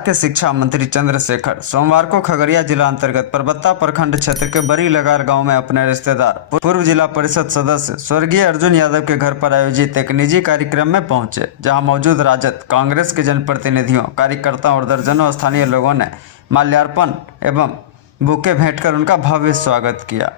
के शिक्षा मंत्री चंद्रशेखर सोमवार को खगड़िया जिला अंतर्गत परबत्ता प्रखंड क्षेत्र के बड़ी लगार गांव में अपने रिश्तेदार पूर्व जिला परिषद सदस्य स्वर्गीय अर्जुन यादव के घर पर आयोजित एक निजी कार्यक्रम में पहुंचे, जहां मौजूद राजद कांग्रेस के जनप्रतिनिधियों, कार्यकर्ताओं और दर्जनों स्थानीय लोगों ने माल्यार्पण एवं बुके भेंट कर उनका भव्य स्वागत किया।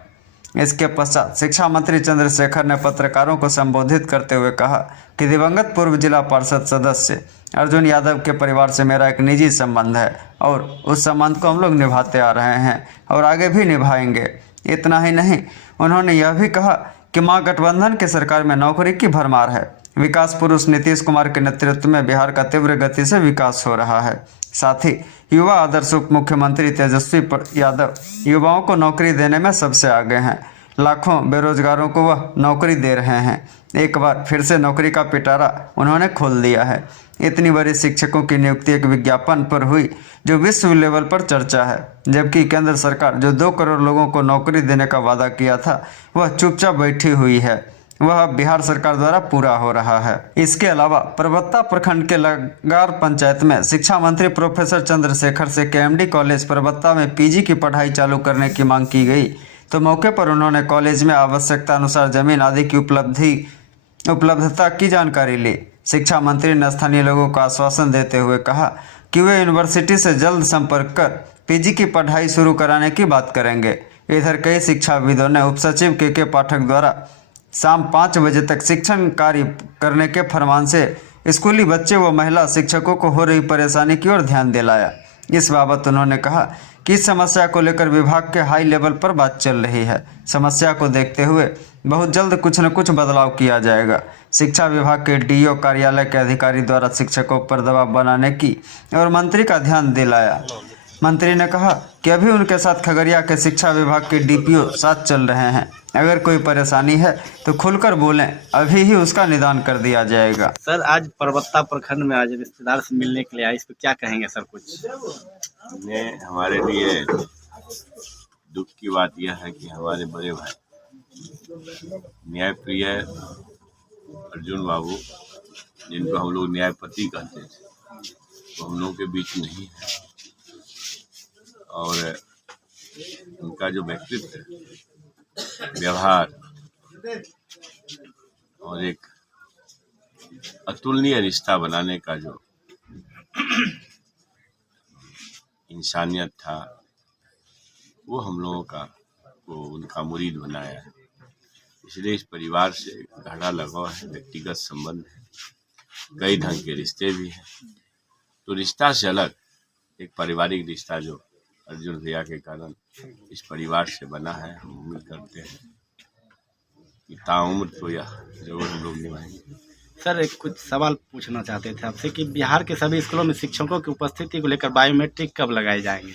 इसके पश्चात शिक्षा मंत्री चंद्रशेखर ने पत्रकारों को संबोधित करते हुए कहा कि दिवंगत पूर्व जिला परिषद सदस्य अर्जुन यादव के परिवार से मेरा एक निजी संबंध है और उस संबंध को हम लोग निभाते आ रहे हैं और आगे भी निभाएंगे। इतना ही नहीं, उन्होंने यह भी कहा कि महागठबंधन की सरकार में नौकरी की भरमार है। विकास पुरुष नीतीश कुमार के नेतृत्व में बिहार का तीव्र गति से विकास हो रहा है। साथ ही युवा आदर्श उप मुख्यमंत्री तेजस्वी यादव युवाओं को नौकरी देने में सबसे आगे हैं। लाखों बेरोजगारों को वह नौकरी दे रहे हैं। एक बार फिर से नौकरी का पिटारा उन्होंने खोल दिया है। इतनी बड़ी शिक्षकों की नियुक्ति एक विज्ञापन पर हुई जो विश्व लेवल पर चर्चा है, जबकि केंद्र सरकार जो 2 करोड़ लोगों को नौकरी देने का वादा किया था वह चुपचाप बैठी हुई है। वह बिहार सरकार द्वारा पूरा हो रहा है। इसके अलावा परबत्ता प्रखंड के लगार पंचायत में शिक्षा मंत्री प्रोफेसर चंद्रशेखर से केएमडी कॉलेज परबत्ता में पीजी की पढ़ाई चालू करने की मांग की गई, तो मौके पर उन्होंने कॉलेज में आवश्यकता अनुसार जमीन आदि की उपलब्धता की जानकारी ली। शिक्षा मंत्री ने स्थानीय लोगों को आश्वासन देते हुए कहा कि वे यूनिवर्सिटी से जल्द संपर्क कर पीजी की पढ़ाई शुरू कराने की बात करेंगे। इधर कई शिक्षाविदों ने उपसचिव के पाठक द्वारा शाम 5 बजे तक शिक्षण कार्य करने के फरमान से स्कूली बच्चे व महिला शिक्षकों को हो रही परेशानी की ओर ध्यान दिलाया। इस बाबत उन्होंने कहा कि इस समस्या को लेकर विभाग के हाई लेवल पर बात चल रही है। समस्या को देखते हुए बहुत जल्द कुछ न कुछ बदलाव किया जाएगा। शिक्षा विभाग के डीईओ कार्यालय के अधिकारी द्वारा शिक्षकों पर दबाव बनाने की और मंत्री का ध्यान दिलाया। मंत्री ने कहा कि अभी उनके साथ खगड़िया के शिक्षा विभाग के डीपीओ साथ चल रहे हैं। अगर कोई परेशानी है तो खुलकर बोलें, अभी ही उसका निदान कर दिया जाएगा। सर, आज परबत्ता प्रखंड में आज रिश्तेदार से मिलने के लिए आए, इस पर क्या कहेंगे सर? कुछ हमारे लिए दुख की बात यह है कि हमारे बड़े भाई न्यायप्रिय अर्जुन बाबू, जिनको हम लोग न्यायपति कहते थे, तो हम लोगों के बीच नहीं है। और उनका जो व्यक्तित्व है, व्यवहार और एक अतुलनीय रिश्ता बनाने का जो इंसानियत था, वो हम लोगों का वो उनका मुरीद बनाया है। इसलिए इस परिवार से गहरा लगाव है, व्यक्तिगत संबंध है, कई ढंग के रिश्ते भी हैं। तो रिश्ता से अलग एक पारिवारिक रिश्ता जो अर्जुन भैया के कारण इस परिवार से बना है, हम उम्मीद करते हैं कि ताउम्र तो यह जरूर हम लोग निभाएंगे। सर, एक कुछ सवाल पूछना चाहते थे आपसे कि बिहार के सभी स्कूलों में शिक्षकों की उपस्थिति को लेकर बायोमेट्रिक कब लगाए जाएंगे?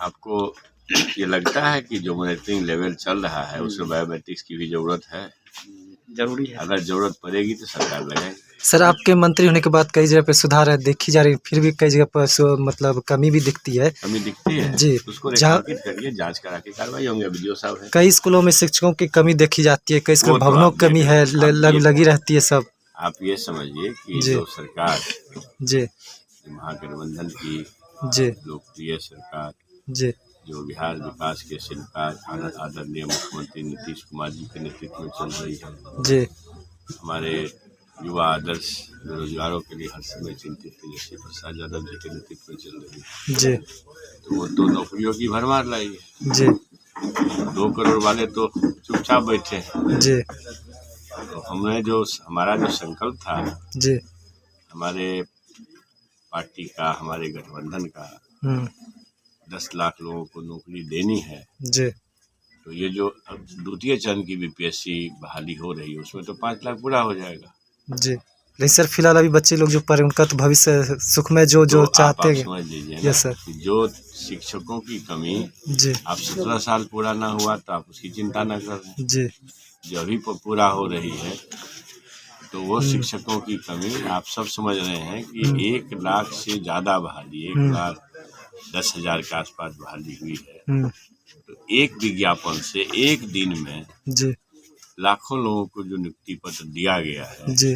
आपको ये लगता है कि जो मॉनिटरिंग लेवल चल रहा है उसमें बायोमेट्रिक्स की भी जरूरत है? जरूरी है। अगर जरूरत पड़ेगी तो सरकार लगाएगी। सर, आपके मंत्री होने के बाद कई जगह पे सुधार है देखी जा रही, फिर भी कई जगह पर मतलब कमी भी दिखती है। कमी दिखती है जी, उसको रेखांकित करिए, जांच करा के कार्रवाई होंगे। वीडियो साहब है, कई स्कूलों में शिक्षकों की कमी देखी जाती है, कई स्कूल भवनों की कमी है, लगी रहती है सब। आप ये समझिए कि जी, जो सरकार जी, महागठबंधन की जी, लोकप्रिय सरकार, जी, जो बिहार विकास के शिल्पकार आदरणीय मुख्यमंत्री नीतीश कुमार जी के नेतृत्व में चल रही है, जी, हमारे युवा आदर्श बेरोजगारों के लिए हर समय चिंतित तेजस्वी प्रसाद यादव जी के नेतृत्व में चल रही है, जी, तो वो तो नौकरियों की भरमार लाई है। जी, 2 करोड़ वाले तो चुपचाप बैठे हैं। जी, तो हमारा जो संकल्प था, जी, हमारे पार्टी का, हमारे गठबंधन का 10 लाख लोगों को नौकरी देनी है, जी, तो ये जो अब द्वितीय चरण की बीपीएससी बहाली हो रही है उसमें तो 5 लाख पूरा हो जाएगा। जी। लेकिन सर, फिलहाल अभी बच्चे लोग जो पढ़े उनका तो भविष्य सुख में जो तो चाहते आप हैं। समझ लीजिए यस सर। कि जो शिक्षकों की कमी, जी, आप 17 साल पूरा ना हुआ तो आप उसकी चिंता न कर रहे हैं, जी, जो अभी पूरा हो रही है, तो वो शिक्षकों की कमी आप सब समझ रहे हैं कि 1 लाख से ज़्यादा बहाली, 1,10,000 के आसपास बहाली हुई है। तो एक विज्ञापन से एक दिन में जी, लाखों लोगों को जो नियुक्ति पत्र दिया गया है, जी,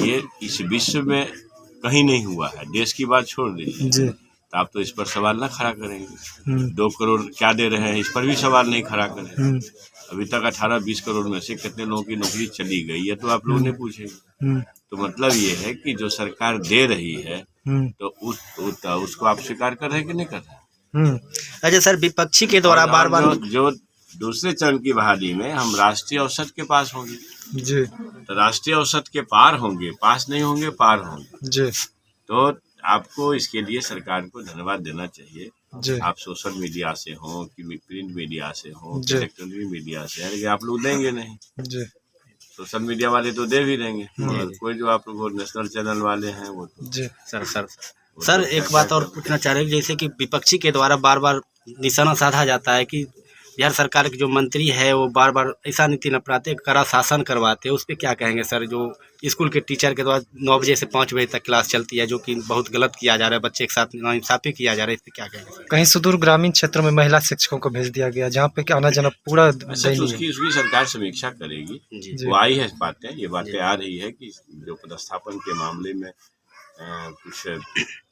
ये इस विश्व में कहीं नहीं हुआ है। देश की बात छोड़ दीजिए, जी। तो आप तो इस पर सवाल ना खड़ा करेंगे। 2 करोड़ क्या दे रहे हैं, इस पर भी सवाल नहीं खड़ा करें। अभी तक 18-20 करोड़ में से कितने लोगों की नौकरी चली गई है, तो आप लोग नहीं पूछेंगे। तो मतलब ये है कि जो सरकार दे रही है तो उसको आप स्वीकार कर रहे हैं कि नहीं कर रहे? अच्छा सर, विपक्षी के द्वारा बार बार जो दूसरे चरण की बहाली में हम राष्ट्रीय औसत के पास होंगे जी। तो राष्ट्रीय औसत के पार होंगे, पास नहीं होंगे, पार होंगे। जी। तो आपको इसके लिए सरकार को धन्यवाद देना चाहिए। जी। आप सोशल मीडिया से हो कि प्रिंट मीडिया से हो कि जी। इलेक्ट्रॉनिक मीडिया से है, लेकिन आप लोग देंगे नहीं। जी। सोशल मीडिया वाले तो दे भी देंगे, मगर कोई जो आप लोग नेशनल चैनल वाले हैं वो तो जी। सर एक बात और पूछना चाह रहे हैं, जैसे कि विपक्षी के द्वारा बार बार निशाना साधा जाता है कि बिहार सरकार के जो मंत्री है वो बार बार ऐसा नीति अपनाते, कड़ा शासन करवाते हैं। उस पर क्या कहेंगे सर? जो स्कूल के टीचर के द्वारा 9 बजे से 5 बजे तक क्लास चलती है, जो कि बहुत गलत किया जा रहा है, बच्चे के साथ नाइंसाफी किया जा रहा है, इस पर क्या कहेंगे सर? कहीं सुदूर ग्रामीण क्षेत्रों में महिला शिक्षकों को भेज दिया गया, जहाँ पे कि आना जाना पूरा अच्छा, दयनीय है। उसकी सरकार समीक्षा करेगी। जी। वो आई है ये बातें आ रही है कि जो पदस्थापन के मामले में कुछ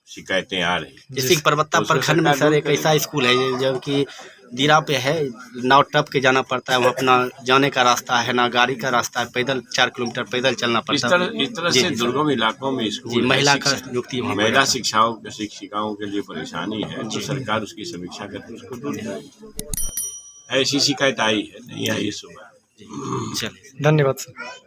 शिकायतें आ रही हैं। जैसे कि परबत्ता तो उसमें प्रखंड में सरकार सर एक दूर ऐसा स्कूल है जो कि दीरा पे है, नाव टप के जाना पड़ता है, वो अपना जाने का रास्ता है ना गाड़ी का रास्ता है, पैदल 4 किलोमीटर पैदल चलना इस पड़ता है। तरह जी, से जी, सर। दुर्गम इलाकों में जी, स्कूल है, महिला का शिक्षा- नियुक्ति वहाँ महिला पर। शिक्षिकाओं के लिए परेशानी है, तो सरकार उसकी समीक्षा करके उसको दूर करेगी। ऐसी शिकायत आई है, नहीं आई सुबह। चलिए। धन्यवाद सर।